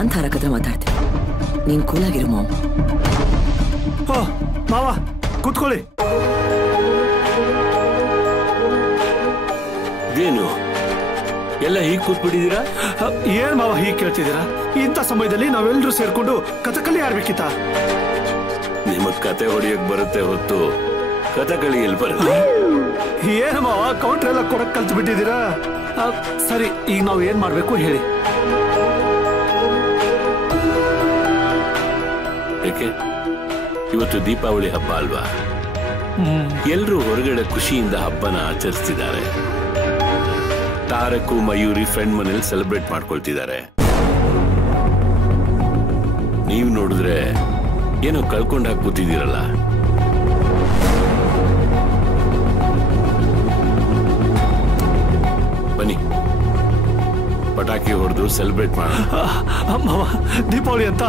ಶಾಂತ ಹರಕತ್ರ ಮಾತಾಡ್ತೀನಿ. ನೀನ್ ಕೂಲಾಗಿರು ಮಾವ. ಮಾವ ಕೂತ್ಕೊಳ್ಳಿ. ಇದೇನು ಎಲ್ಲ ಹೀಗೆ ಕೂತ್ಬಿಟ್ಟಿದ್ದೀರಾ? ಏನ್ ಮಾವ ಹೀಗೆ ಕೇಳ್ತಿದ್ದೀರಾ? ಇಂಥ ಸಮಯದಲ್ಲಿ ನಾವೆಲ್ಲರೂ ಸೇರ್ಕೊಂಡು ಕಥಕಳಿ ಆಡ್ಬೇಕಿತ್ತ? ನಿಮಗ್ ಕತೆ ಹೊಡಿಯಕ್ ಬರುತ್ತೆ ಹೊತ್ತು ಕಥಕಳಿ ಎಲ್ಲಿ ಬರುತ್ತೆ? ಏನ್ ಮಾವ ಕೌಂಟ್ರ್ ಎಲ್ಲ ಕೊಡಕ್ ಕಲ್ತು ಬಿಟ್ಟಿದ್ದೀರಾ? ಸರಿ, ಈಗ ನಾವು ಏನ್ ಮಾಡ್ಬೇಕು ಹೇಳಿ. ಏಕೆ ಇವತ್ತು ದೀಪಾವಳಿ ಹಬ್ಬ ಅಲ್ವಾ? ಎಲ್ರೂ ಹೊರಗಡೆ ಖುಷಿಯಿಂದ ಹಬ್ಬನ ಆಚರಿಸ್ತಿದ್ದಾರೆ. ತಾರಕು ಮಯೂರಿ ಫ್ರೆಂಡ್ ಮನೇಲಿ ಸೆಲೆಬ್ರೇಟ್ ಮಾಡ್ಕೊಳ್ತಿದ್ದಾರೆ. ನೀವು ನೋಡಿದ್ರೆ ಏನೋ ಕಳ್ಕೊಂಡಾಗ ಕೂತಿದ್ದೀರಲ್ಲ. ಬನ್ನಿ ಪಟಾಕಿ ಹೊಡೆದು ಸೆಲೆಬ್ರೇಟ್ ಮಾವ, ದೀಪಾವಳಿ ಅಂತ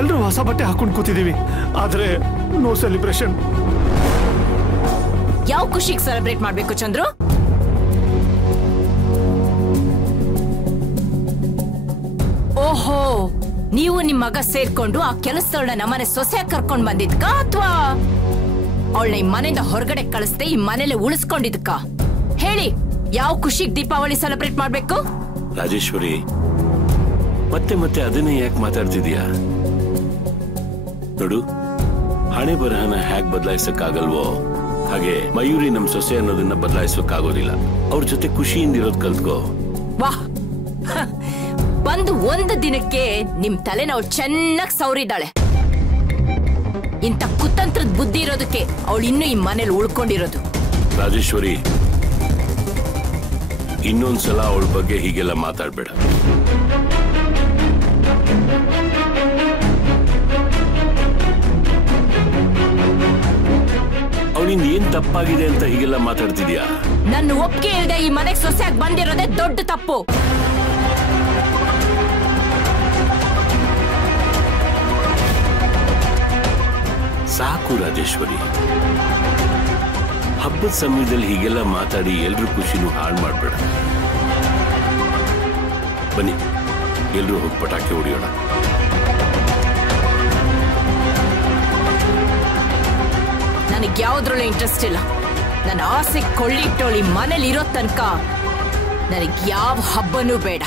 ಎಲ್ರೂ ಹೊಸ ಬಟ್ಟೆ ಹಾಕೊಂಡು ಕೂತಿದೀವಿ, ಆದ್ರೆ ನೋ ಸೆಲೆಬ್ರೇಷನ್. ಯಾವ ಖುಷಿಗೆ ಸೆಲೆಬ್ರೇಟ್ ಮಾಡ್ಬೇಕು ಚಂದ್ರು? ಓಹೋ, ನೀವು ನಿಮ್ ಮಗ ಸೇರ್ಕೊಂಡು ಆ ಕೆಲಸದವಳ ನಮ್ಮನೆ ಸೊಸೆ ಕರ್ಕೊಂಡ್ ಬಂದಿದ್ಕ ಅಥವಾ ಅವಳನ್ನ ಈ ಮನೆಯಿಂದ ಹೊರಗಡೆ ಕಳಿಸ್ದೆ ಈ ಮನೇಲಿ ಉಳಿಸ್ಕೊಂಡಿದ್ಕ? ಹೇಳಿ, ಯಾವ ಖುಷಿಗೆ ದೀಪಾವಳಿ ಸೆಲೆಬ್ರೇಟ್ ಮಾಡ್ಬೇಕು? ರಾಜೇಶ್ವರಿ, ಮತ್ತೆ ಮತ್ತೆ ಅದನ್ನೇ ಯಾಕೆ ಮಾತಾಡ್ತಿದ್ಯಾ? ನೋಡು, ಹಣೆ ಬರಹನ ಹ್ಯಾಕ್ ಬದಲಾಯಿಸಕ್ಕಾಗಲ್ವೋ ಹಾಗೆ ಮಯೂರಿ ನಮ್ ಸೊಸೆ ಅನ್ನೋದನ್ನ ಬದಲಾಯಿಸೋಕ್ಕಾಗೋದಿಲ್ಲ. ಅವ್ರ ಜೊತೆ ಖುಷಿಯಿಂದಿರೋದ್ ಕಲ್ತ್ಕೋ. ವಾಹ್, ಬಂದು ಒಂದು ದಿನಕ್ಕೆ ನಿಮ್ ತಲೆ ನಾವು ಚೆನ್ನಾಗಿ ಸೌರಿದ್ದಾಳೆ. ಇಂಥ ಕುತಂತ್ರದ ಬುದ್ಧಿ ಇರೋದಕ್ಕೆ ಅವಳು ಇನ್ನೂ ಈ ಮನೇಲಿ ಉಳ್ಕೊಂಡಿರೋದು. ರಾಜೇಶ್ವರಿ, ಇನ್ನೊಂದ್ಸಲ ಅವಳ ಬಗ್ಗೆ ಹೀಗೆಲ್ಲ ಮಾತಾಡ್ಬೇಡ. ಅವಳಿಂದ ಏನ್ ತಪ್ಪಾಗಿದೆ ಅಂತ ಹೀಗೆಲ್ಲ ಮಾತಾಡ್ತಿದ್ಯಾ? ನನ್ನ ಒಪ್ಪಿಗೆ ಇಲ್ಲದೆ ಈ ಮನೆಗೆ ಸೊಸೆಯಾಗಿ ಬಂದಿರೋದೇ ದೊಡ್ಡ ತಪ್ಪು. ಸಾಕು ರಾಜೇಶ್ವರಿ, ಹಬ್ಬದ ಸಮಯದಲ್ಲಿ ಹೀಗೆಲ್ಲ ಮಾತಾಡಿ ಎಲ್ರೂ ಖುಷಿನೂ ಹಾಳು ಮಾಡ್ಬೇಡ. ಬನ್ನಿ ಎಲ್ರೂ ಹೋಗಿ ಪಟಾಕಿ ಹೊಡಿಯೋಣ. ನನಗೆ ಯಾವ್ದ್ರಲ್ಲೂ ಇಂಟ್ರೆಸ್ಟ್ ಇಲ್ಲ. ನನ್ನ ಆಸೆ ಕೊಳ್ಳಿಟ್ಟೋಳಿ ಮನೇಲಿ ಇರೋ ತನಕ ನನಗೆ ಯಾವ ಹಬ್ಬನೂ ಬೇಡ.